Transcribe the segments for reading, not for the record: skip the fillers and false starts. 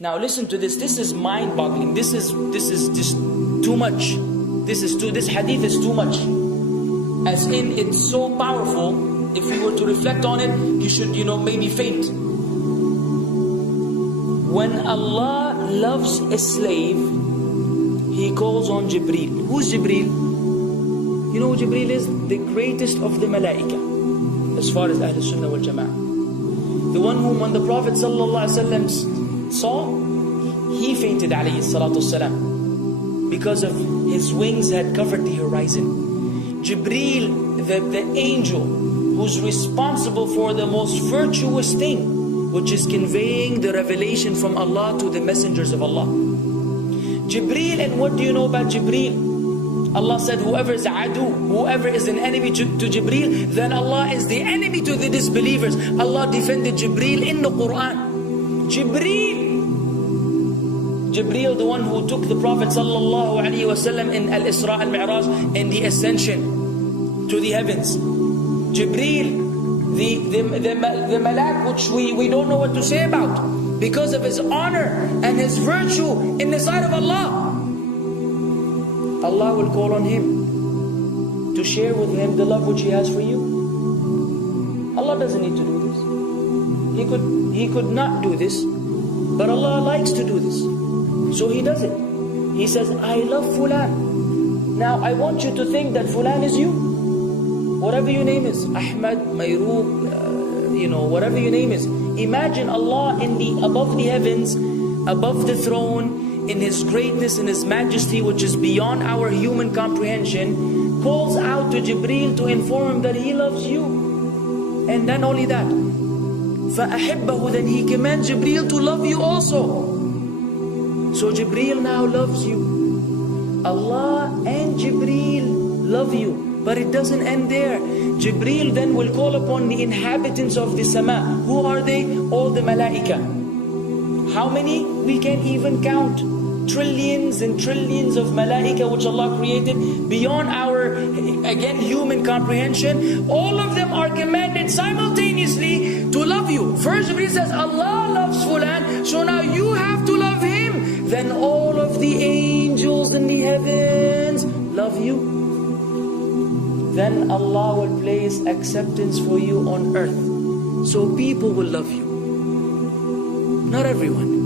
Now listen to this. This is mind-boggling. This is just too much. This hadith is too much. As in, it's so powerful. If you were to reflect on it, you should, maybe faint. When Allah loves a slave, He calls on Jibreel. Who's Jibreel? You know who Jibreel is? The greatest of the malaika, as far as Ahlul Sunnah wal Jama'ah. The one whom when the Prophet ﷺ saw, he fainted alayhi salatu wasalam, because of his wings had covered the horizon. Jibreel, the angel who's responsible for the most virtuous thing, which is conveying the revelation from Allah to the messengers of Allah. Jibreel, and what do you know about Jibreel? Allah said, whoever is adu, whoever is an enemy to Jibreel, then Allah is the enemy to the disbelievers. Allah defended Jibreel in the Quran. Jibreel, the one who took the Prophet ﷺ in Al-Isra al-Mi'raj, in the ascension to the heavens. Jibreel, the malak, which we don't know what to say about, because of his honor and his virtue in the sight of Allah. Allah will call on him to share with him the love which He has for you. Allah doesn't need to do this. He could not do this, but Allah likes to do this, so He does it. He says, I love Fulan. Now I want you to think that Fulan is you. Whatever your name is, Ahmad, Mayroub, whatever your name is. Imagine Allah above the heavens, above the throne, in His greatness and His majesty, which is beyond our human comprehension, calls out to Jibreel to inform him that He loves you. And then only that, فَأَحِبَّهُ, then He commands Jibreel to love you also. So Jibreel now loves you. Allah and Jibreel love you. But it doesn't end there. Jibreel then will call upon the inhabitants of the sama. Who are they? All the malaika. How many? We can't even count. Trillions and trillions of malaika which Allah created beyond our, again, human comprehension. All of them are commanded simultaneously to love you. First Jibreel says, Allah loves Fulan, so now you have to love him. Then all of the angels in the heavens love you. Then Allah will place acceptance for you on earth. So people will love you. Not everyone.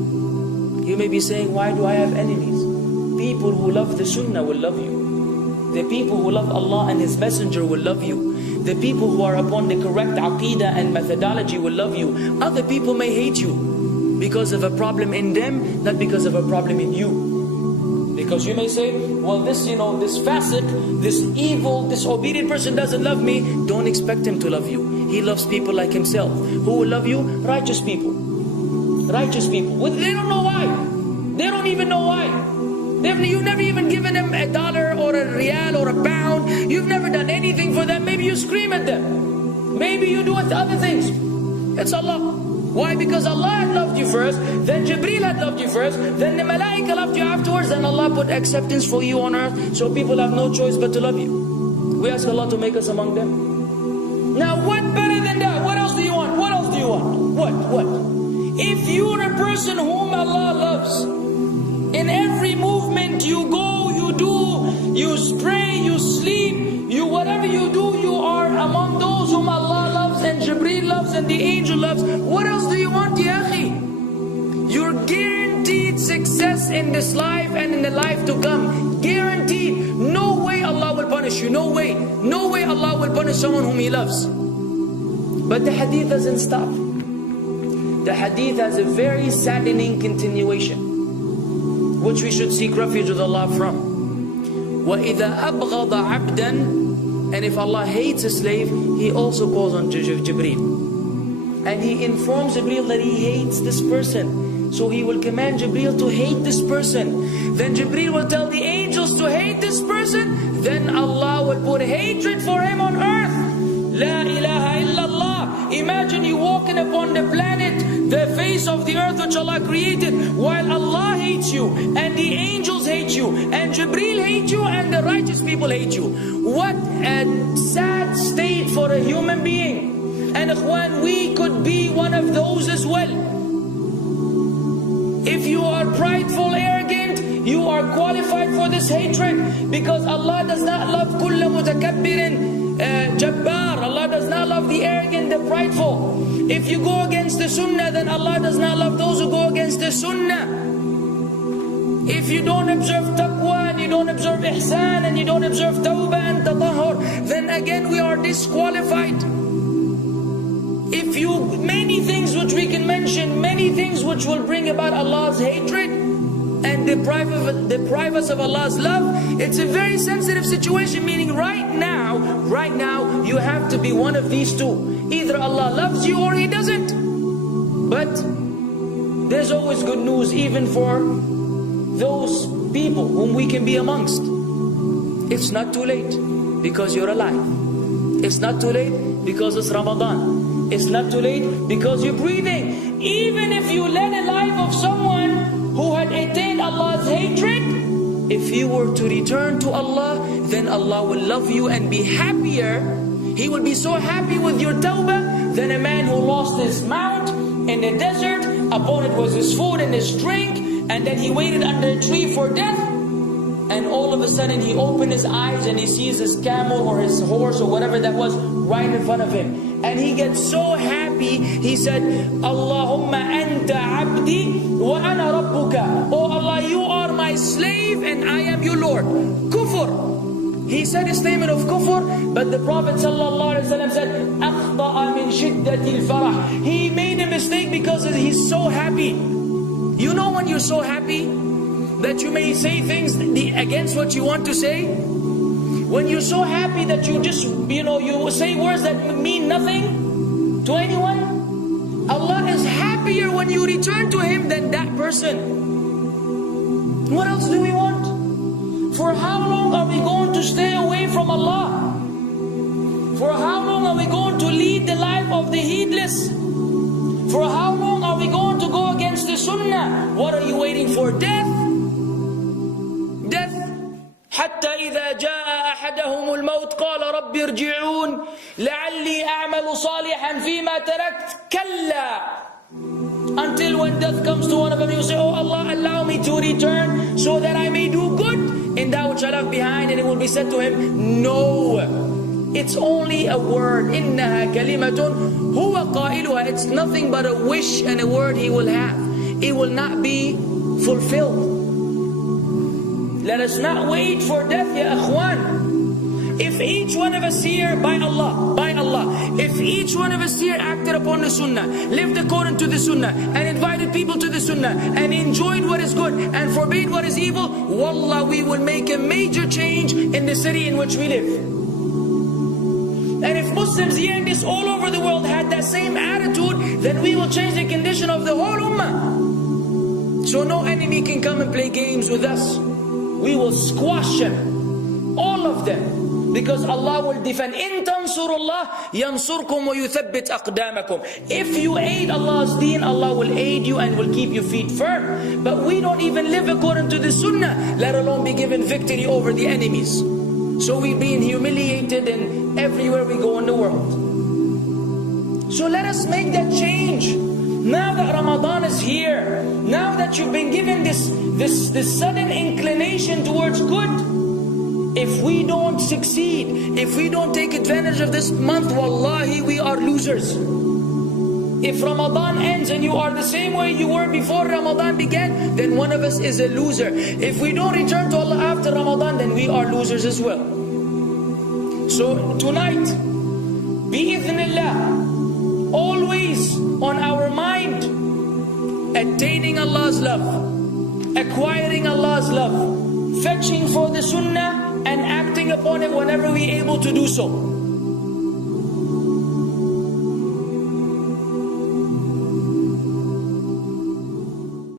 You may be saying, why do I have enemies? People who love the Sunnah will love you. The people who love Allah and His Messenger will love you. The people who are upon the correct aqeedah and methodology will love you. Other people may hate you because of a problem in them, not because of a problem in you. Because you may say, well, this fasiq, this evil, disobedient person doesn't love me. Don't expect him to love you. He loves people like himself. Who will love you? Righteous people. Righteous people. They don't know why. They don't even know why. You've never even given them $1 or a riyal or a pound. You've never done anything for them. Maybe you scream at them. Maybe you do other things. It's Allah. Why? Because Allah had loved you first, then Jibreel had loved you first, then the malaika loved you afterwards, then Allah put acceptance for you on earth, so people have no choice but to love you. We ask Allah to make us among them. Now what better than that? What else do you want? What else do you want? What? If you're a person whom Allah loves, in every movement you go, you do, you spray, you sleep, whatever you do, you are among those whom Allah loves and Jibreel loves and the angel loves. What else do you want, ya akhi? You're guaranteed success in this life and in the life to come. Guaranteed. No way Allah will punish you. No way. No way Allah will punish someone whom He loves. But the hadith doesn't stop. The hadith has a very saddening continuation, which we should seek refuge with Allah from. وَإِذَا أَبْغَضَ عَبْدًا, and if Allah hates a slave, He also calls on Jibreel. And He informs Jibreel that He hates this person. So He will command Jibreel to hate this person. Then Jibreel will tell the angels to hate this person. Then Allah will put hatred for him on earth. La ilaha illallah. Imagine you walking upon the planet, the face of the earth which Allah created, while Allah hates you, and the angels hate you, and Jibreel hate you, and the righteous people hate you. What a sad state for a human being. And ikhwan, we could be one of those as well. If you are prideful, arrogant, you are qualified for this hatred, because Allah does not love kulla mutakabbirin jabbar. Allah does not love the arrogant, the prideful. If you go against the sunnah, then Allah does not love those who go against the sunnah. If you don't observe taqwa, and you don't observe ihsan, and you don't observe tawbah and tatahur, then again we are disqualified. If you, many things which we can mention, many things which will bring about Allah's hatred and deprive us of Allah's love. It's a very sensitive situation, meaning right now, you have to be one of these two. Either Allah loves you or He doesn't. But there's always good news even for those people whom we can be amongst. It's not too late because you're alive. It's not too late because it's Ramadan. It's not too late because you're breathing. Even if you led a life of someone who had attained Allah's hatred, if you were to return to Allah, then Allah will love you and be happier. He will be so happy with your tawbah than a man who lost his mount in the desert. Upon it was his food and his drink, and then he waited under a tree for death, and all of a sudden he opened his eyes and he sees his camel or his horse or whatever that was right in front of him, and he gets so happy. He said, Allahumma anta abdi wa ana rabbuka. Oh Allah, you are my slave and I am your Lord. Kufr. He said a statement of kufr, but the Prophet ﷺ said, أَخْطَأَ مِنْ شِدَّةِ الْفَرَحِ. He made a mistake because he's so happy. You know when you're so happy that you may say things against what you want to say? When you're so happy that you just, you say words that mean nothing to anyone? Allah is happier when you return to Him than that person. What else do we want? For how long are we going to stay away from Allah? For how long are we going to lead the life of the heedless? For how long are we going to go against the sunnah? What are you waiting for? Death? Death. حتى إذا جاء أحدهم الموت قال رب ارجعون لعلي أعمل صالحا فيما تركت كلا. Until when death comes to one of them, you say, oh Allah, allow me to return so that I may do good in that which I left behind. And it will be said to him, no, it's only a word. إِنَّهَا كَلِمَةٌ هُوَ قَائِلُهَا. It's nothing but a wish and a word he will have. It will not be fulfilled. Let us not wait for death, ya akhwan. If each one of us here, by Allah, if each one of us here acted upon the sunnah, lived according to the sunnah, and invited people to the sunnah, and enjoyed what is good, and forbade what is evil, wallah, we will make a major change in the city in which we live. And if Muslims here and this all over the world had that same attitude, then we will change the condition of the whole ummah. So no enemy can come and play games with us. We will squash them, all of them. Because Allah will defend. إِن تَنْصُرُ اللَّهِ يَنْصُرْكُمْ وَيُثَبِّتْ أَقْدَامَكُمْ. If you aid Allah's deen, Allah will aid you and will keep your feet firm. But we don't even live according to the sunnah, let alone be given victory over the enemies. So we're being humiliated in everywhere we go in the world. So let us make that change. Now that Ramadan is here, now that you've been given this sudden inclination towards good, if we don't succeed, if we don't take advantage of this month, wallahi, we are losers. If Ramadan ends and you are the same way you were before Ramadan began, then one of us is a loser. If we don't return to Allah after Ramadan, then we are losers as well. So tonight, bi'idhnillah, always on our mind, attaining Allah's love, acquiring Allah's love, fetching for the sunnah, and acting upon it whenever we're able to do so.